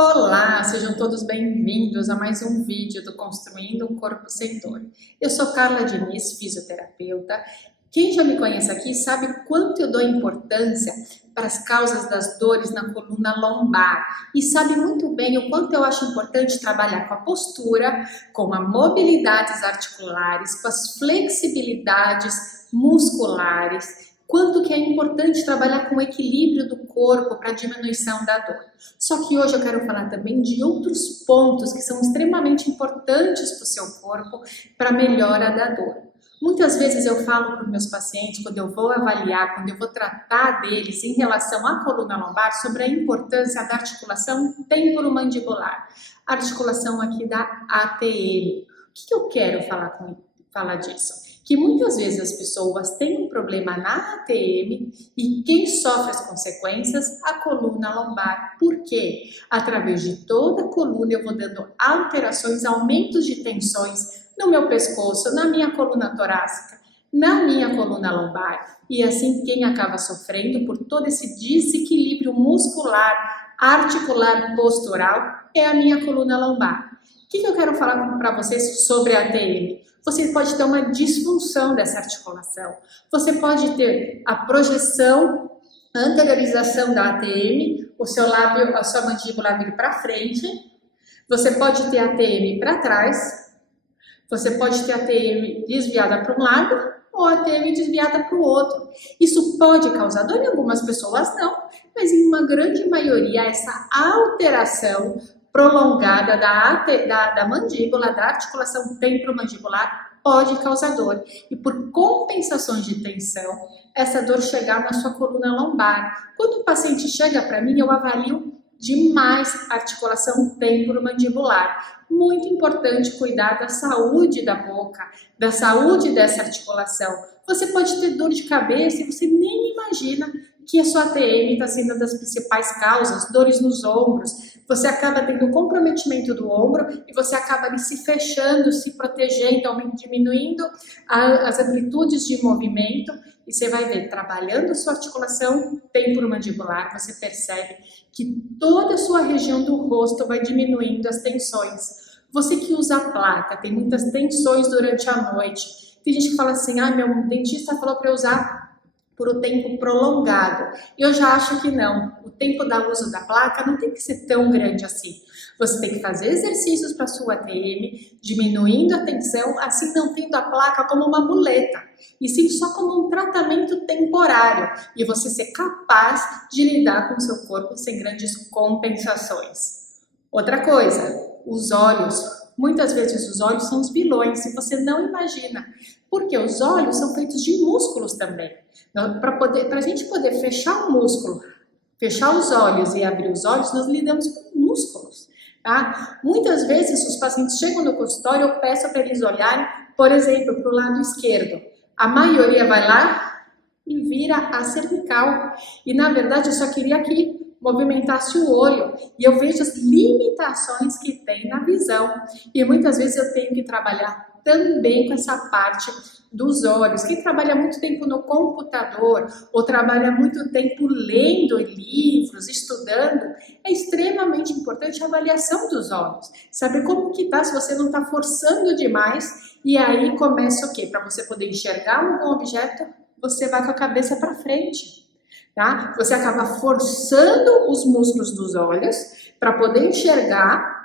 Olá, sejam todos bem-vindos a mais um vídeo do Construindo um Corpo Sem Dor. Eu sou Carla Diniz, fisioterapeuta. Quem já me conhece aqui sabe quanto eu dou importância para as causas das dores na coluna lombar e sabe muito bem o quanto eu acho importante trabalhar com a postura, com a mobilidades articulares, com as flexibilidades musculares, quanto que é importante trabalhar com o equilíbrio do corpo para a diminuição da dor. Só que hoje eu quero falar também de outros pontos que são extremamente importantes para o seu corpo para a melhora da dor. Muitas vezes eu falo para os meus pacientes, quando eu vou avaliar, quando eu vou tratar deles em relação à coluna lombar, sobre a importância da articulação temporomandibular, a articulação aqui da ATM. O que eu quero falar disso? Que muitas vezes as pessoas têm um problema na ATM e quem sofre as consequências? A coluna lombar. Por quê? Através de toda a coluna eu vou dando alterações, aumentos de tensões no meu pescoço, na minha coluna torácica, na minha coluna lombar. E assim quem acaba sofrendo por todo esse desequilíbrio muscular, articular, postural é a minha coluna lombar. O que eu quero falar para vocês sobre a ATM? Você pode ter uma disfunção dessa articulação. Você pode ter a projeção, a anteriorização da ATM, o seu lábio, a sua mandíbula vir para frente. Você pode ter a ATM para trás. Você pode ter a ATM desviada para um lado ou a ATM desviada para o outro. Isso pode causar dor, em algumas pessoas não, mas em uma grande maioria essa alteração prolongada da mandíbula, da articulação temporomandibular, pode causar dor. E por compensações de tensão, essa dor chegar na sua coluna lombar. Quando o paciente chega para mim, eu avalio demais a articulação temporomandibular. Muito importante cuidar da saúde da boca, da saúde dessa articulação. Você pode ter dor de cabeça e você nem imagina que a sua ATM está sendo uma das principais causas, dores nos ombros, você acaba tendo um comprometimento do ombro e você acaba ali se fechando, se protegendo, diminuindo as amplitudes de movimento e você vai ver, trabalhando a sua articulação temporomandibular, você percebe que toda a sua região do rosto vai diminuindo as tensões. Você que usa placa, tem muitas tensões durante a noite, tem gente que fala assim, meu dentista falou para eu usar por um tempo prolongado. Eu já acho que não. O tempo do uso da placa não tem que ser tão grande assim. Você tem que fazer exercícios para a sua ATM, diminuindo a tensão, assim não tendo a placa como uma muleta, e sim só como um tratamento temporário, e você ser capaz de lidar com o seu corpo sem grandes compensações. Outra coisa, os olhos. Muitas vezes os olhos são os vilões, e você não imagina. Porque os olhos são feitos de músculos também. Para a gente poder fechar o músculo, fechar os olhos e abrir os olhos, nós lidamos com músculos. Tá? Muitas vezes os pacientes chegam no consultório, eu peço para eles olharem, por exemplo, para o lado esquerdo. A maioria vai lá e vira a cervical. E na verdade eu só queria que movimentasse o olho. E eu vejo as limitações que tem na visão. E muitas vezes eu tenho que trabalhar também com essa parte dos olhos. Quem trabalha muito tempo no computador ou trabalha muito tempo lendo livros, estudando, é extremamente importante a avaliação dos olhos. Saber como que tá, se você não está forçando demais, e aí começa o quê? Para você poder enxergar um objeto, você vai com a cabeça para frente. Tá? Você acaba forçando os músculos dos olhos para poder enxergar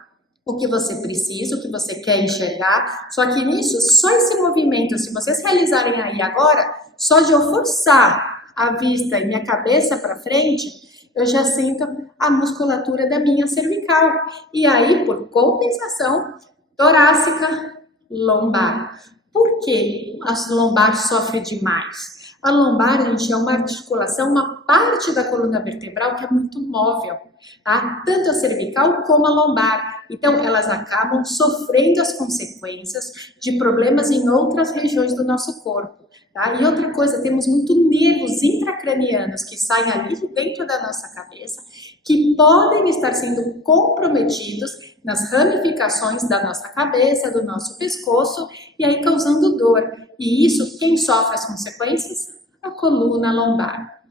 o que você precisa, o que você quer enxergar, só que nisso, só esse movimento, se vocês realizarem aí agora, só de eu forçar a vista e minha cabeça para frente, eu já sinto a musculatura da minha cervical. E aí, por compensação, torácica, lombar. Por que a lombar sofre demais? A lombar, gente, é uma articulação, uma parte da coluna vertebral que é muito móvel, tá? Tanto a cervical como a lombar. Então, elas acabam sofrendo as consequências de problemas em outras regiões do nosso corpo, tá? E outra coisa, temos muito nervos intracranianos que saem ali de dentro da nossa cabeça, que podem estar sendo comprometidos nas ramificações da nossa cabeça, do nosso pescoço, e aí causando dor. E isso, quem sofre as consequências? A coluna lombar.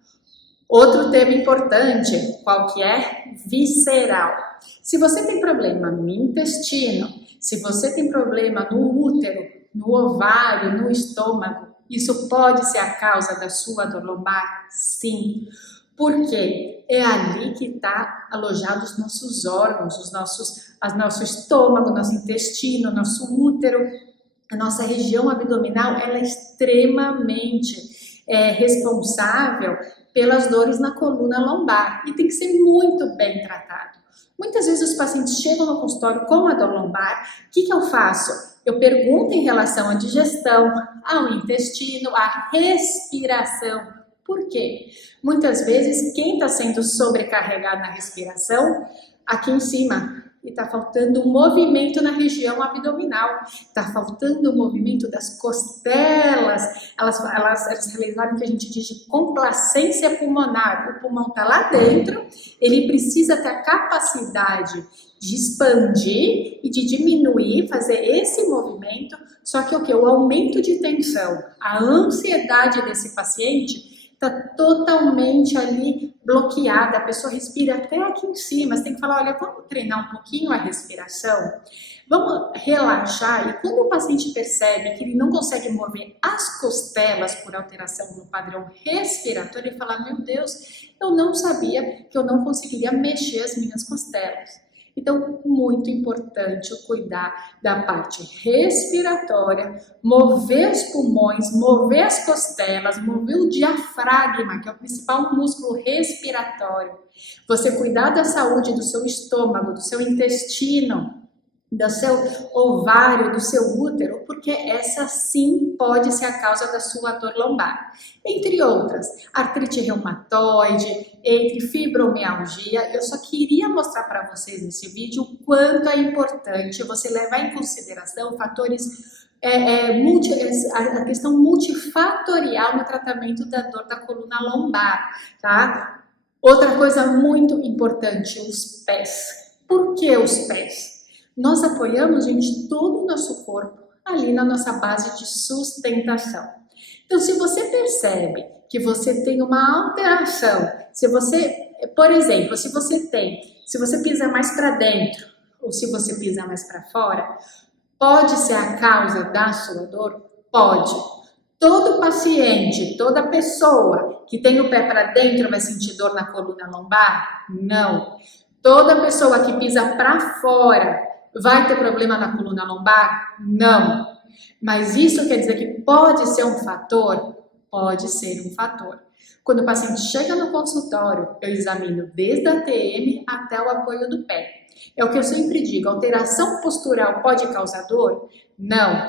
Outro tema importante, qual que é? Visceral. Se você tem problema no intestino, se você tem problema no útero, no ovário, no estômago, isso pode ser a causa da sua dor lombar? Sim. Por quê? É ali que está alojado os nossos órgãos, nosso estômago, nosso intestino, nosso útero, a nossa região abdominal, ela é extremamente responsável pelas dores na coluna lombar e tem que ser muito bem tratado. Muitas vezes os pacientes chegam no consultório com a dor lombar, o que eu faço? Eu pergunto em relação à digestão, ao intestino, à respiração. Por quê? Muitas vezes quem está sendo sobrecarregado na respiração, aqui em cima, e está faltando um movimento na região abdominal, está faltando o movimento das costelas, elas realizaram o que a gente diz de complacência pulmonar, o pulmão está lá dentro, ele precisa ter a capacidade de expandir e de diminuir, fazer esse movimento, só que o que? O aumento de tensão, a ansiedade desse paciente está totalmente ali bloqueada, a pessoa respira até aqui em cima, você tem que falar, olha, vamos treinar um pouquinho a respiração, vamos relaxar, e quando o paciente percebe que ele não consegue mover as costelas por alteração no padrão respiratório, ele fala, meu Deus, eu não sabia que eu não conseguiria mexer as minhas costelas. Então, muito importante o cuidar da parte respiratória, mover os pulmões, mover as costelas, mover o diafragma, que é o principal músculo respiratório. Você cuidar da saúde do seu estômago, do seu intestino, do seu ovário, do seu útero, porque essa sim pode ser a causa da sua dor lombar. Entre outras, artrite reumatoide, entre fibromialgia, eu só queria mostrar para vocês nesse vídeo o quanto é importante você levar em consideração fatores, a questão multifatorial no tratamento da dor da coluna lombar, tá? Outra coisa muito importante, os pés. Por que os pés? Nós apoiamos, gente, todo o nosso corpo ali na nossa base de sustentação. Então, se você percebe que você tem uma alteração, se você, por exemplo, se você pisa mais para dentro ou se você pisa mais para fora, pode ser a causa da sua dor? Pode. Todo paciente, toda pessoa que tem o pé para dentro vai sentir dor na coluna lombar? Não. Toda pessoa que pisa para fora vai ter problema na coluna lombar? Não. Mas isso quer dizer que pode ser um fator? Pode ser um fator. Quando o paciente chega no consultório, eu examino desde a TM até o apoio do pé. É o que eu sempre digo, alteração postural pode causar dor? Não.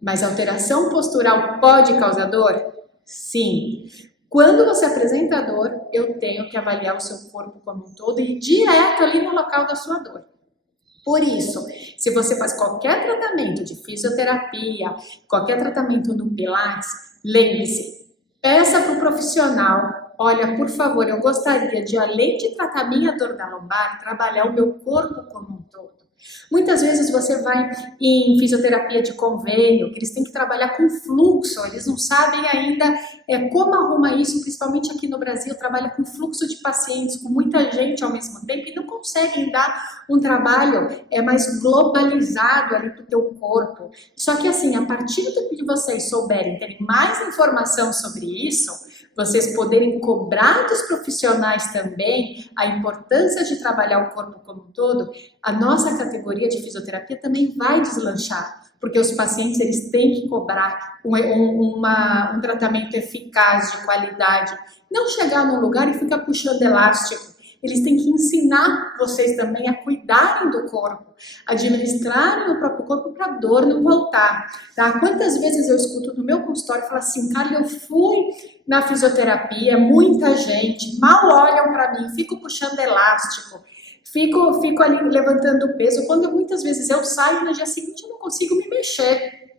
Mas alteração postural pode causar dor? Sim. Quando você apresenta dor, eu tenho que avaliar o seu corpo como um todo e ir direto ali no local da sua dor. Por isso, se você faz qualquer tratamento de fisioterapia, qualquer tratamento no Pilates, lembre-se, peça para o profissional, olha, por favor, eu gostaria de, além de tratar minha dor da lombar, trabalhar o meu corpo como um todo. Muitas vezes você vai em fisioterapia de convênio, que eles têm que trabalhar com fluxo, eles não sabem ainda como arruma isso, principalmente aqui no Brasil, trabalha com fluxo de pacientes, com muita gente ao mesmo tempo e não conseguem dar um trabalho mais globalizado ali para o teu corpo. Só que assim, a partir do que vocês souberem, terem mais informação sobre isso, vocês poderem cobrar dos profissionais também a importância de trabalhar o corpo como um todo, a nossa categoria de fisioterapia também vai deslanchar, porque os pacientes eles têm que cobrar um tratamento eficaz, de qualidade, não chegar num lugar e ficar puxando elástico. Eles têm que ensinar vocês também a cuidarem do corpo, administrarem o próprio corpo para a dor não voltar, tá? Quantas vezes eu escuto no meu consultório falar assim, cara, eu fui na fisioterapia, muita gente, mal olham para mim, fico puxando elástico, fico ali levantando peso, quando muitas vezes eu saio no dia seguinte eu não consigo me mexer.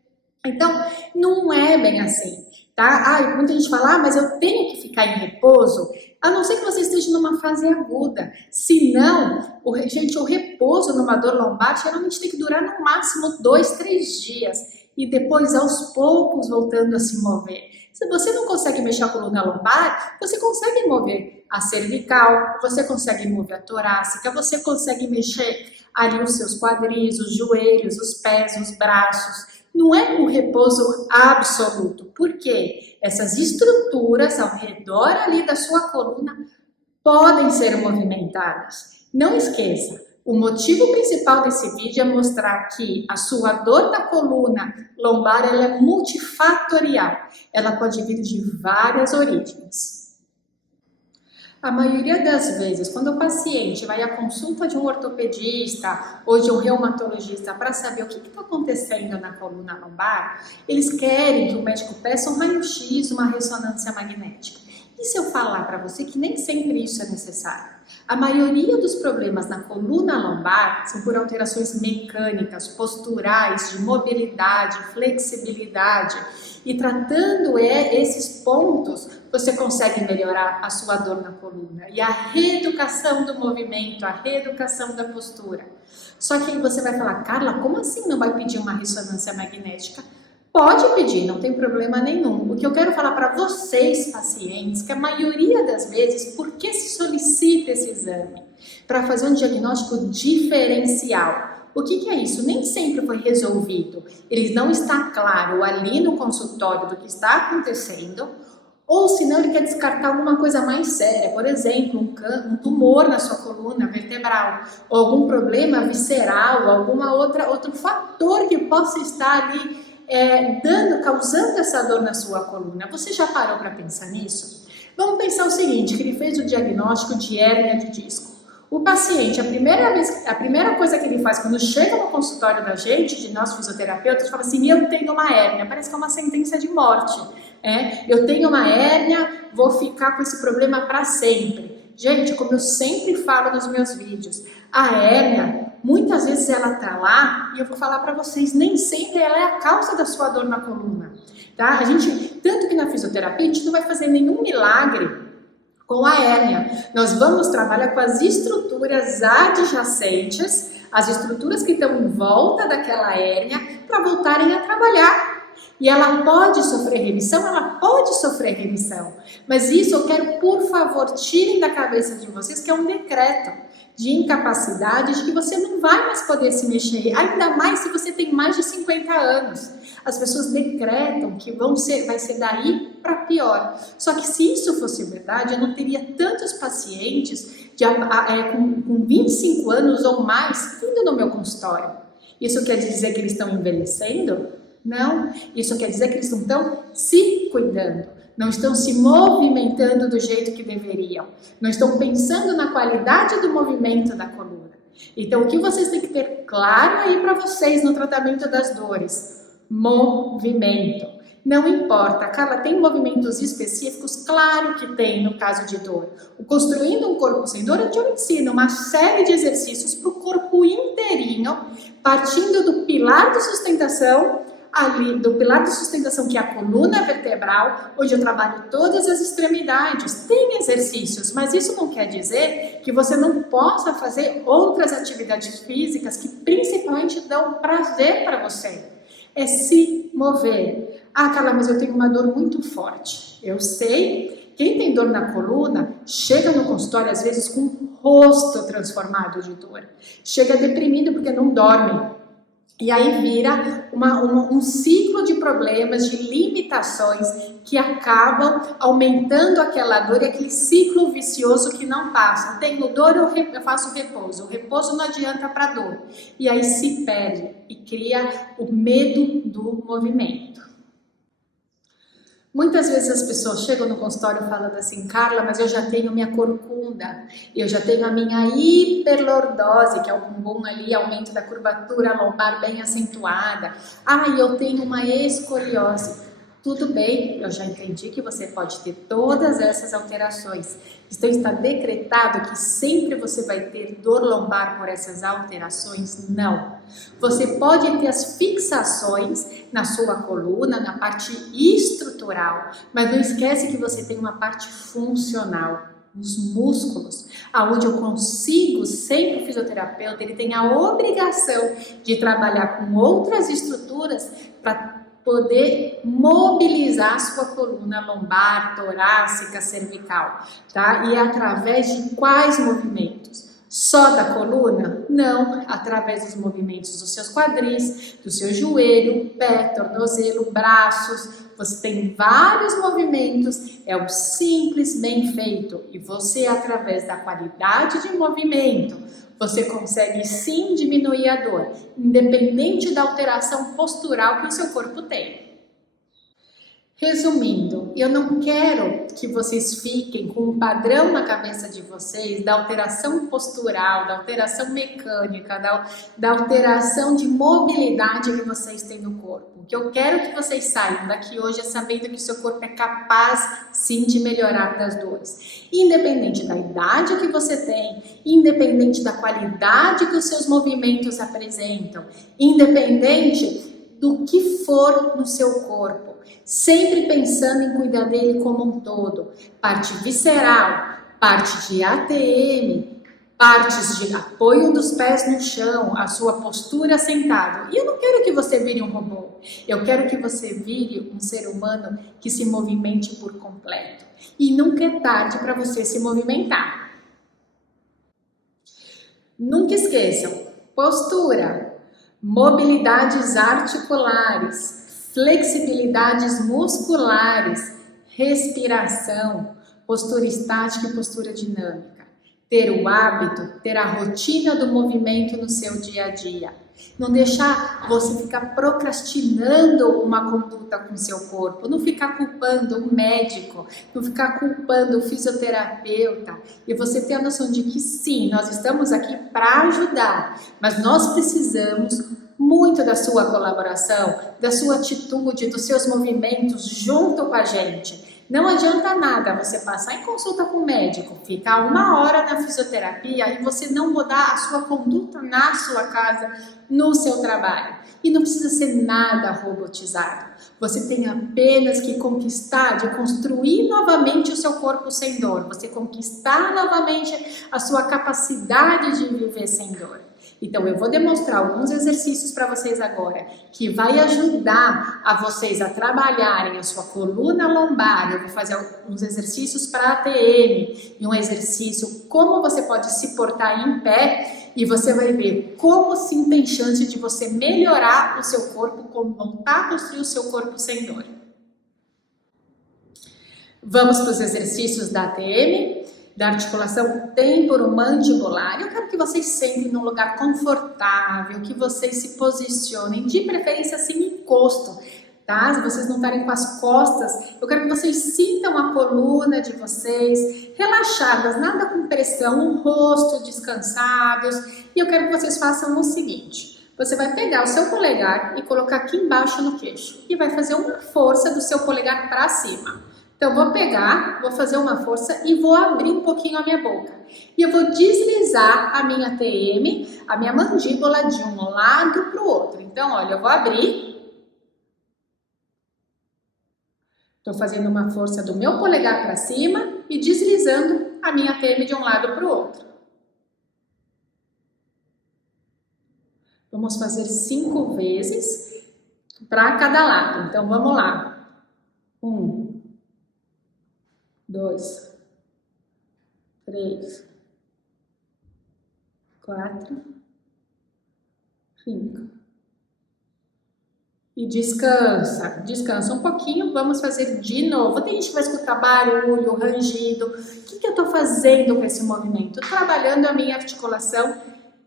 Então, não é bem assim, tá? Muita gente fala, mas eu tenho que ficar em repouso, a não ser que você esteja numa fase aguda. Se não, gente, o repouso numa dor lombar geralmente tem que durar no máximo 2, 3 dias. e depois aos poucos voltando a se mover. Se você não consegue mexer a coluna lombar, você consegue mover a cervical, você consegue mover a torácica, você consegue mexer ali os seus quadris, os joelhos, os pés, os braços. Não é um repouso absoluto, porque essas estruturas ao redor ali da sua coluna podem ser movimentadas. Não esqueça, o motivo principal desse vídeo é mostrar que a sua dor na coluna lombar ela é multifatorial. Ela pode vir de várias origens. A maioria das vezes, quando o paciente vai à consulta de um ortopedista ou de um reumatologista para saber o que está acontecendo na coluna lombar, eles querem que o médico peça um raio-x, uma ressonância magnética. E se eu falar para você que nem sempre isso é necessário? A maioria dos problemas na coluna lombar são por alterações mecânicas, posturais, de mobilidade, flexibilidade. E tratando esses pontos, você consegue melhorar a sua dor na coluna. E a reeducação do movimento, a reeducação da postura. Só que aí você vai falar, Carla, como assim não vai pedir uma ressonância magnética? Pode pedir, não tem problema nenhum. O que eu quero falar para vocês, pacientes, que a maioria das vezes, por que se solicita esse exame? Para fazer um diagnóstico diferencial. O que é isso? Nem sempre foi resolvido. Ele não está claro ali no consultório do que está acontecendo, ou senão ele quer descartar alguma coisa mais séria, por exemplo, um tumor na sua coluna vertebral, ou algum problema visceral, outro fator que possa estar ali causando essa dor na sua coluna. Você já parou para pensar nisso? Vamos pensar o seguinte, que ele fez o diagnóstico de hérnia de disco. O paciente, a primeira coisa que ele faz quando chega no consultório da gente, de nós fisioterapeutas, fala assim, eu tenho uma hérnia, parece que é uma sentença de morte. Eu tenho uma hérnia, vou ficar com esse problema para sempre. Gente, como eu sempre falo nos meus vídeos, a hérnia, muitas vezes ela tá lá, e eu vou falar para vocês, nem sempre ela é a causa da sua dor na coluna, tá? Tanto que na fisioterapia, a gente não vai fazer nenhum milagre com a hérnia. Nós vamos trabalhar com as estruturas adjacentes, as estruturas que estão em volta daquela hérnia, para voltarem a trabalhar. E ela pode sofrer remissão? Ela pode sofrer remissão. Mas isso eu quero, por favor, tirem da cabeça de vocês que é um decreto de incapacidade, de que você não vai mais poder se mexer, ainda mais se você tem mais de 50 anos. As pessoas decretam que vai ser daí para pior. Só que se isso fosse verdade, eu não teria tantos pacientes com 25 anos ou mais vindo no meu consultório. Isso quer dizer que eles estão envelhecendo? Não, isso quer dizer que eles não estão se cuidando, não estão se movimentando do jeito que deveriam, não estão pensando na qualidade do movimento da coluna. Então, o que vocês têm que ter claro aí para vocês no tratamento das dores? Movimento. Não importa, Carla, tem movimentos específicos? Claro que tem no caso de dor. O Construindo um Corpo Sem Dor, eu ensino uma série de exercícios para o corpo inteirinho, partindo do pilar de sustentação, do pilar de sustentação, que é a coluna vertebral, onde eu trabalho todas as extremidades. Tem exercícios, mas isso não quer dizer que você não possa fazer outras atividades físicas que principalmente dão prazer para você. É se mover. Ah, Carla, mas eu tenho uma dor muito forte. Eu sei. Quem tem dor na coluna chega no consultório às vezes com o rosto transformado de dor. Chega deprimido porque não dorme. E aí vira um ciclo de problemas, de limitações que acabam aumentando aquela dor e aquele ciclo vicioso que não passa. Tenho dor, eu faço repouso. O repouso não adianta para dor. E aí se perde e cria o medo do movimento. Muitas vezes as pessoas chegam no consultório falando assim, Carla, mas eu já tenho minha corcunda, eu já tenho a minha hiperlordose, que é o bumbum ali, aumento da curvatura lombar bem acentuada. Ah, e eu tenho uma escoliose. Tudo bem, eu já entendi que você pode ter todas essas alterações. Então está decretado que sempre você vai ter dor lombar por essas alterações? Não. Você pode ter as fixações na sua coluna, na parte estrutural, mas não esquece que você tem uma parte funcional, os músculos. onde eu consigo, sempre o fisioterapeuta, ele tem a obrigação de trabalhar com outras estruturas para poder mobilizar a sua coluna lombar, torácica, cervical, tá? E através de quais movimentos? Só da coluna? Não, através dos movimentos dos seus quadris, do seu joelho, pé, tornozelo, braços. Você tem vários movimentos, é o simples bem feito. E você, através da qualidade de movimento, você consegue sim diminuir a dor, independente da alteração postural que o seu corpo tem. Resumindo, eu não quero que vocês fiquem com um padrão na cabeça de vocês da alteração postural, da alteração mecânica, da alteração de mobilidade que vocês têm no corpo. O que eu quero que vocês saiam daqui hoje é sabendo que o seu corpo é capaz sim de melhorar das dores. Independente da idade que você tem, independente da qualidade que os seus movimentos apresentam, independente do que for no seu corpo. Sempre pensando em cuidar dele como um todo, parte visceral, parte de ATM, partes de apoio dos pés no chão, a sua postura sentado. E eu não quero que você vire um robô, eu quero que você vire um ser humano que se movimente por completo. E nunca é tarde para você se movimentar. Nunca esqueçam, postura, mobilidades articulares, flexibilidades musculares, respiração, postura estática e postura dinâmica. Ter o hábito, ter a rotina do movimento no seu dia a dia. Não deixar você ficar procrastinando uma conduta com o seu corpo. Não ficar culpando o médico, não ficar culpando o fisioterapeuta. E você ter a noção de que sim, nós estamos aqui para ajudar, mas nós precisamos muito da sua colaboração, da sua atitude, dos seus movimentos junto com a gente. Não adianta nada você passar em consulta com o médico, ficar 1 hora na fisioterapia e você não mudar a sua conduta na sua casa, no seu trabalho. E não precisa ser nada robotizado. Você tem apenas que conquistar, de construir novamente o seu corpo sem dor. Você conquistar novamente a sua capacidade de viver sem dor. Então, eu vou demonstrar alguns exercícios para vocês agora, que vai ajudar a vocês a trabalharem a sua coluna lombar. Eu vou fazer alguns exercícios para ATM e um exercício como você pode se portar em pé e você vai ver como sim tem chance de você melhorar o seu corpo, como voltar a construir o seu corpo sem dor. Vamos para os exercícios da ATM. Da articulação temporomandibular. Eu quero que vocês sentem num lugar confortável, que vocês se posicionem, de preferência assim, encosto, tá? Se vocês não estarem com as costas, eu quero que vocês sintam a coluna de vocês relaxadas, nada com pressão, o rosto descansados. E eu quero que vocês façam o seguinte: você vai pegar o seu polegar e colocar aqui embaixo no queixo e vai fazer uma força do seu polegar para cima. Então, vou pegar, vou fazer uma força e vou abrir um pouquinho a minha boca. E eu vou deslizar a minha TM, a minha mandíbula de um lado para o outro. Então, olha, eu vou abrir. Estou fazendo uma força do meu polegar para cima e deslizando a minha TM de um lado para o outro. Vamos fazer 5 vezes para cada lado. Então, vamos lá. 1, 2, 3, 4, 5. E descansa, descansa um pouquinho, vamos fazer de novo. Tem gente que vai escutar barulho, rangido. O que eu estou fazendo com esse movimento? Trabalhando a minha articulação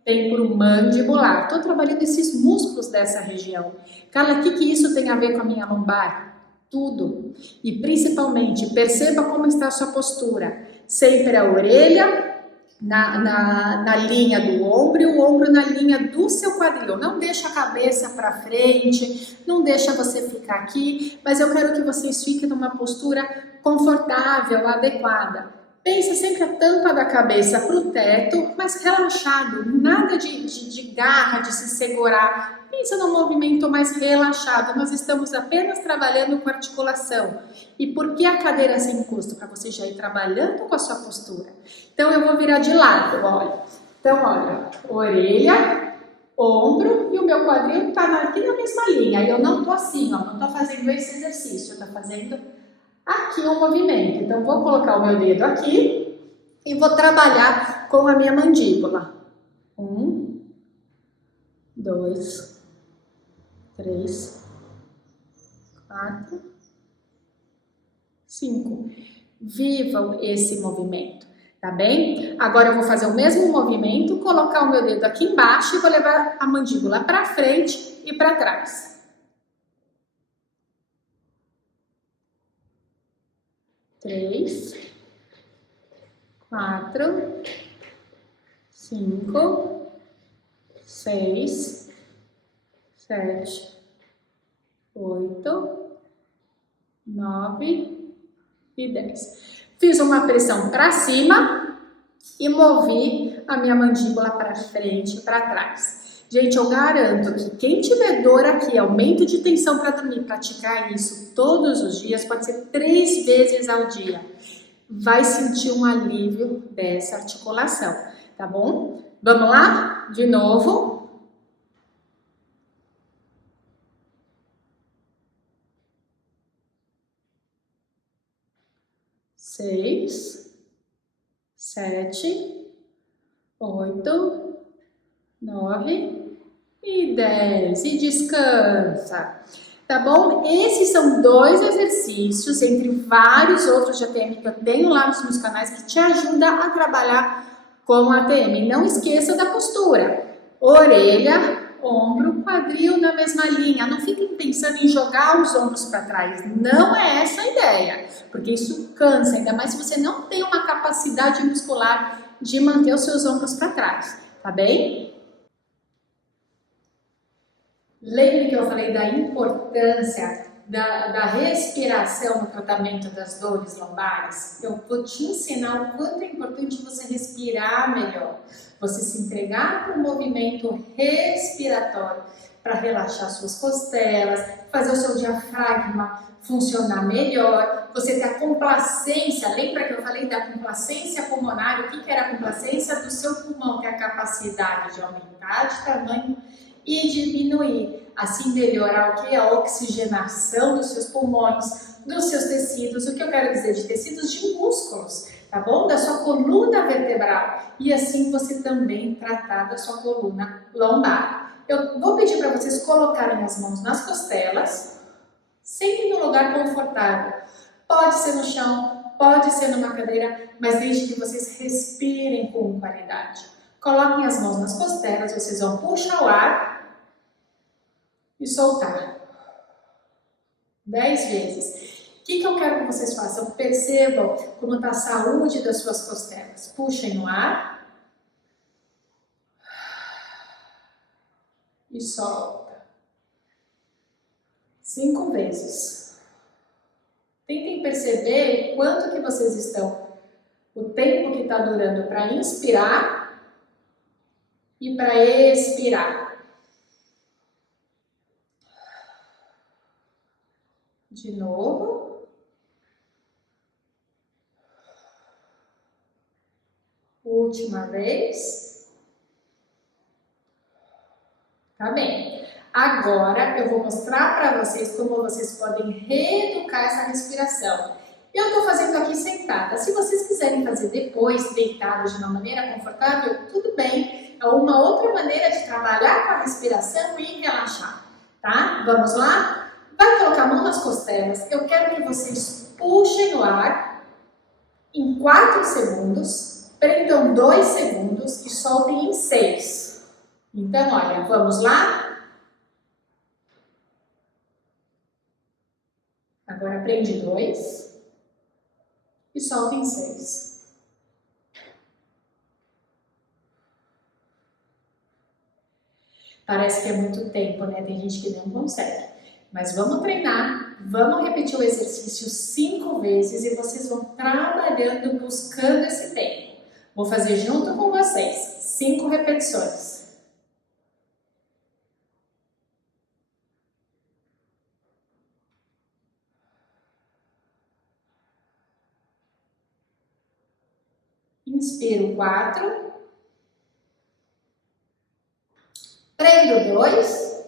temporomandibular. Estou trabalhando esses músculos dessa região. Carla, o que isso tem a ver com a minha lombar? Tudo. E principalmente, perceba como está a sua postura. Sempre a orelha na linha do ombro e o ombro na linha do seu quadril. Não deixa a cabeça para frente, não deixa você ficar aqui, mas eu quero que vocês fiquem numa postura confortável, adequada. Pensa sempre a tampa da cabeça para o teto, mas relaxado, nada de garra, de se segurar. Pensa num movimento mais relaxado, nós estamos apenas trabalhando com articulação. E por que a cadeira sem encosto? Para você já ir trabalhando com a sua postura. Então eu vou virar de lado, olha. Então olha, orelha, ombro e o meu quadril está aqui na mesma linha. Eu não estou assim, ó, não estou fazendo esse exercício, eu estou fazendo aqui um movimento. Então vou colocar o meu dedo aqui e vou trabalhar com a minha mandíbula. 1, 2, 3, 4, 5. Vivam esse movimento, tá bem? Agora eu vou fazer o mesmo movimento, colocar o meu dedo aqui embaixo e vou levar a mandíbula para frente e para trás. 3, 4, 5, 6, 7, 8, 9 e 10. Fiz uma pressão para cima e movi a minha mandíbula para frente e para trás. Gente, eu garanto que quem tiver dor aqui, aumento de tensão para dormir, praticar isso todos os dias, pode ser 3 vezes ao dia, vai sentir um alívio dessa articulação, tá bom? Vamos lá? De novo. 6, 7, 8, 9 e 10. E descansa. Tá bom? Esses são 2 exercícios, entre vários outros de ATM que eu tenho lá nos meus canais, que te ajuda a trabalhar com a ATM. Não esqueça da postura. Orelha, ombro, quadril na mesma linha. Não fiquem pensando em jogar os ombros para trás. Não é essa a ideia, porque isso cansa, ainda mais se você não tem uma capacidade muscular de manter os seus ombros para trás, tá bem? Lembre que eu falei da importância da respiração no tratamento das dores lombares? Eu vou te ensinar o quanto é importante você respirar melhor, você se entregar para o movimento respiratório para relaxar suas costelas, fazer o seu diafragma funcionar melhor, você ter a complacência. Lembra que eu falei da complacência pulmonar? O que era a complacência do seu pulmão? Que é a capacidade de aumentar de tamanho e diminuir, assim melhorar o que? A oxigenação dos seus pulmões, dos seus tecidos, o que eu quero dizer de tecidos, de músculos, tá bom? Da sua coluna vertebral, e assim você também tratar da sua coluna lombar. Eu vou pedir para vocês colocarem as mãos nas costelas, sempre no lugar confortável. Pode ser no chão, pode ser numa cadeira, mas desde que vocês respirem com qualidade. Coloquem as mãos nas costelas, vocês vão puxar o ar e soltar 10 vezes. O que eu quero que vocês façam? Percebam como está a saúde das suas costelas. Puxem o ar e solta 5 vezes. Tentem perceber quanto que vocês estão, o tempo que está durando para inspirar e para expirar. De novo. Última vez. Tá bem. Agora eu vou mostrar para vocês como vocês podem reeducar essa respiração. Eu estou fazendo aqui sentada. Se vocês quiserem fazer depois, deitados de uma maneira confortável, tudo bem. É uma outra maneira de trabalhar com a respiração e relaxar, tá? Vamos lá? Vai colocar a mão nas costelas. Eu quero que vocês puxem o ar em 4 segundos, prendam 2 segundos e soltem em 6. Então, olha, vamos lá? Agora prende 2 e solta em 6. Parece que é muito tempo, né? Tem gente que não consegue. Mas vamos treinar Vamos repetir o exercício 5 vezes e vocês vão trabalhando, buscando esse tempo. Vou fazer junto com vocês, 5 repetições. Inspiro 4. Prendo 2.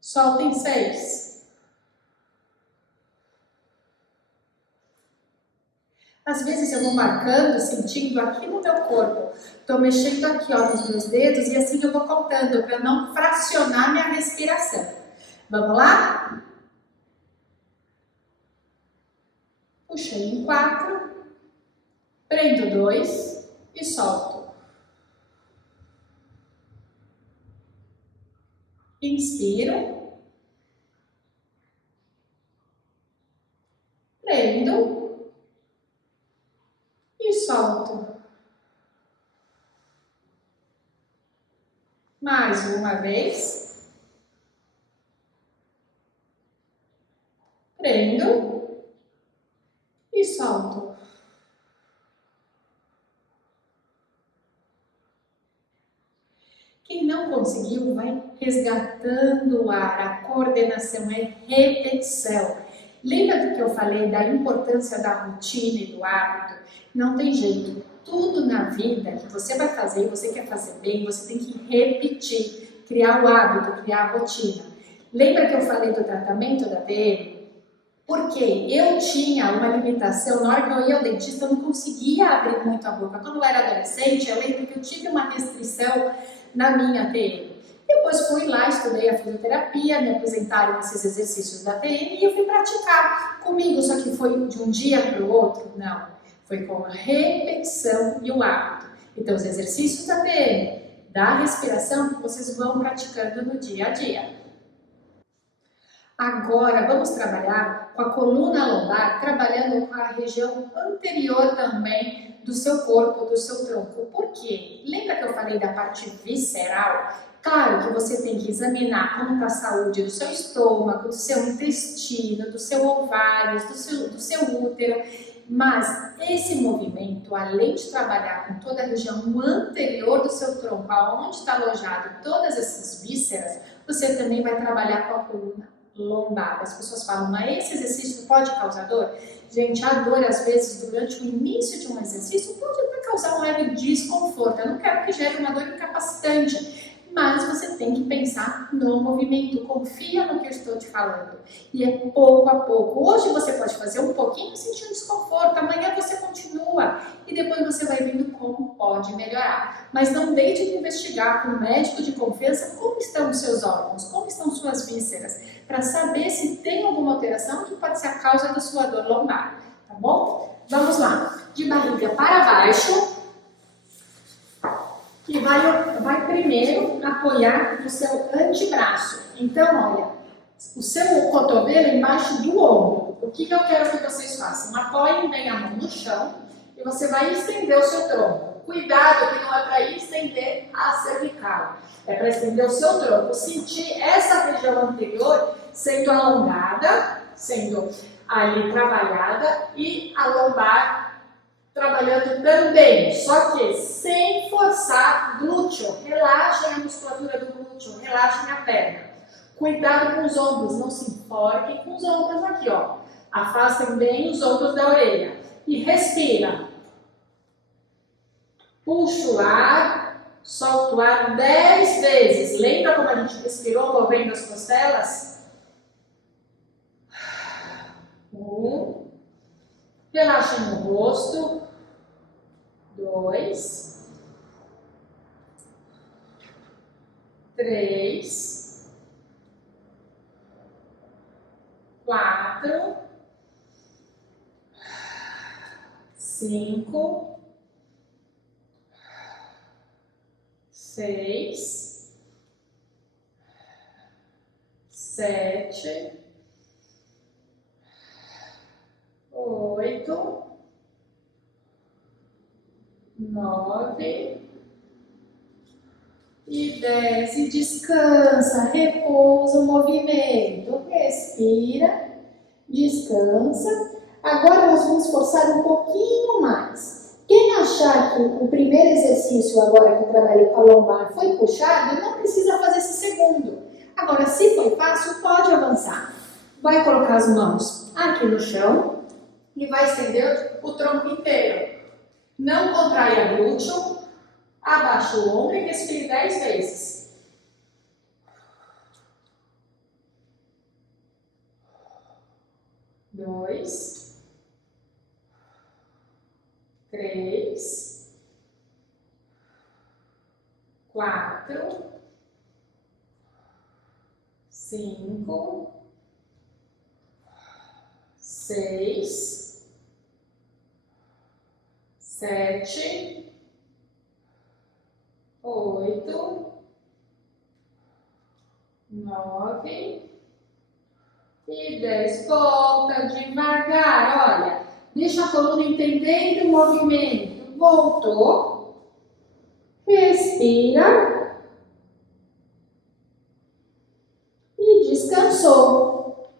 Solto em 6. Às vezes eu vou marcando, sentindo aqui no meu corpo. Estou mexendo aqui, ó, nos meus dedos e assim eu vou contando para não fracionar minha respiração. Vamos lá? Puxei em 4. Prendo 2 e solto. Inspiro. Prendo. E solto. Mais uma vez. Prendo. E solto. Quem não conseguiu, vai resgatando o ar. A coordenação é repetição. Lembra do que eu falei da importância da rotina e do hábito? Não tem jeito. Tudo na vida que você vai fazer e você quer fazer bem, você tem que repetir, criar o hábito, criar a rotina. Lembra que eu falei do tratamento da TM? Porque eu tinha uma limitação, na hora que eu ia ao dentista eu não conseguia abrir muito a boca. Quando eu era adolescente, eu lembro que eu tive uma restrição na minha TM. Depois fui lá, estudei a fisioterapia, me apresentaram esses exercícios da TM e eu fui praticar comigo, só que foi de um dia para o outro? Não, foi com a repetição e o hábito. Então os exercícios da TM, da respiração, vocês vão praticando no dia a dia. Agora vamos trabalhar com a coluna lombar, trabalhando com a região anterior também do seu corpo, do seu tronco. Por quê? Lembra que eu falei da parte visceral? Claro que você tem que examinar como está a saúde do seu estômago, do seu intestino, do seu ovário, do seu útero, mas esse movimento, além de trabalhar com toda a região anterior do seu tronco, aonde está alojado todas essas vísceras, você também vai trabalhar com a coluna lombar. As pessoas falam, mas esse exercício pode causar dor? Gente, a dor, às vezes, durante o início de um exercício, pode até causar um leve desconforto. Eu não quero que gere uma dor incapacitante, mas você tem que pensar no movimento. Confia no que eu estou te falando. E é pouco a pouco. Hoje você pode fazer um pouquinho sentindo desconforto, amanhã você continua e depois você vai vendo como pode melhorar. Mas não deixe de investigar com um médico de confiança como estão os seus órgãos, como estão suas vísceras, para saber se tem alguma alteração que pode ser a causa da sua dor lombar, tá bom? Vamos lá, de barriga para baixo e vai primeiro apoiar no seu antebraço. Então, olha, o seu cotovelo embaixo do ombro. O que eu quero que vocês façam? Apoiem bem a mão no chão e você vai estender o seu tronco. Cuidado que não é para estender a cervical, é para estender o seu tronco. Sentir essa região anterior sendo alongada, sendo ali trabalhada e a lombar trabalhando também, só que sem forçar glúteo. Relaxem a musculatura do glúteo, relaxem a perna. Cuidado com os ombros, não se enforquem com os ombros aqui, ó. Afastem bem os ombros da orelha e respira. Puxa o ar, solta o ar 10 vezes. Lembra como a gente respirou movendo as costelas? 1. Relaxem no rosto. 2. 3. 4. 5. 6. 7. 8. 9 E desce, descansa, repousa o movimento. Respira, descansa. Agora nós vamos forçar um pouquinho mais. Quem achar que o primeiro exercício agora que eu trabalhei com a lombar foi puxado, não precisa fazer esse segundo. Agora, se foi fácil, pode avançar. Vai colocar as mãos aqui no chão e vai estender o tronco inteiro. Não contrai glúteo, abaixa o ombro e respire 10 vezes. Dois, 3, 4, 5, 6, 7, 8, 9 e 10. Volta devagar, olha. Deixa a coluna entendendo o movimento. Voltou. Respira. E descansou.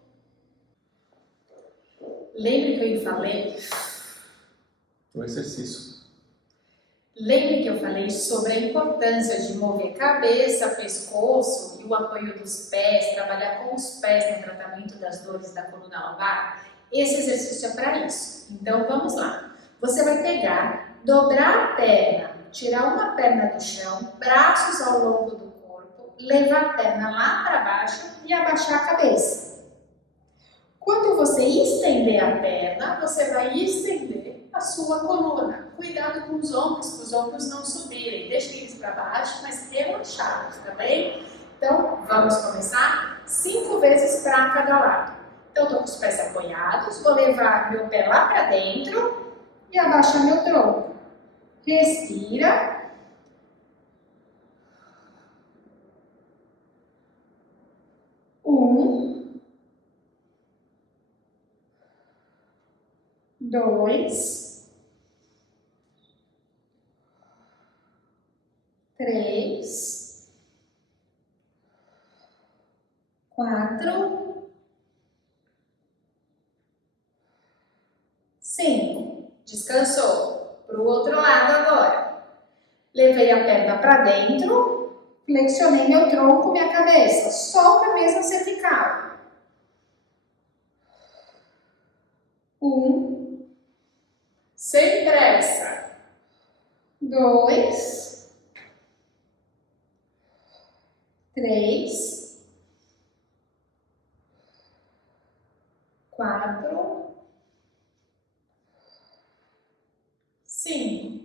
Lembra que eu falei? O exercício. Lembre que eu falei sobre a importância de mover cabeça, pescoço e o apoio dos pés, trabalhar com os pés no tratamento das dores da coluna lombar? Esse exercício é para isso. Então vamos lá. Você vai pegar, dobrar a perna, tirar uma perna do chão, braços ao longo do corpo, levar a perna lá para baixo e abaixar a cabeça. Quando você estender a perna, você vai estender a sua coluna. Cuidado com os ombros não subirem. Deixe eles para baixo, mas relaxados, tá bem? Então, vamos começar 5 vezes para cada lado. Então, estou com os pés apoiados, vou levar meu pé lá para dentro e abaixar meu tronco. Respira. Dois, 3, 4, 5. Descansou. Para o outro lado agora. Levei a perna para dentro, flexionei meu tronco, minha cabeça. Solta mesmo a cervical. 1, sem pressa. 2, 3, 4, 5.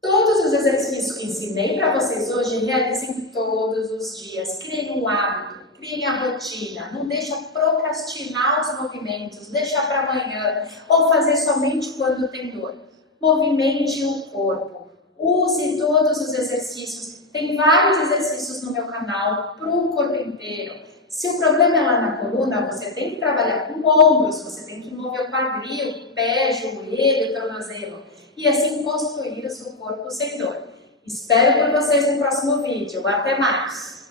Todos os exercícios que ensinei para vocês hoje, realizem todos os dias. Criem um hábito, criem a rotina. Não deixa procrastinar os movimentos, deixar para amanhã ou fazer somente quando tem dor. Movimente o corpo. Use todos os exercícios. Tem vários exercícios no meu canal para o corpo inteiro. Se o problema é lá na coluna, você tem que trabalhar com ombros, você tem que mover o quadril, pé, joelho, tornozelo. E assim construir o seu corpo sem dor. Espero por vocês no próximo vídeo. Até mais!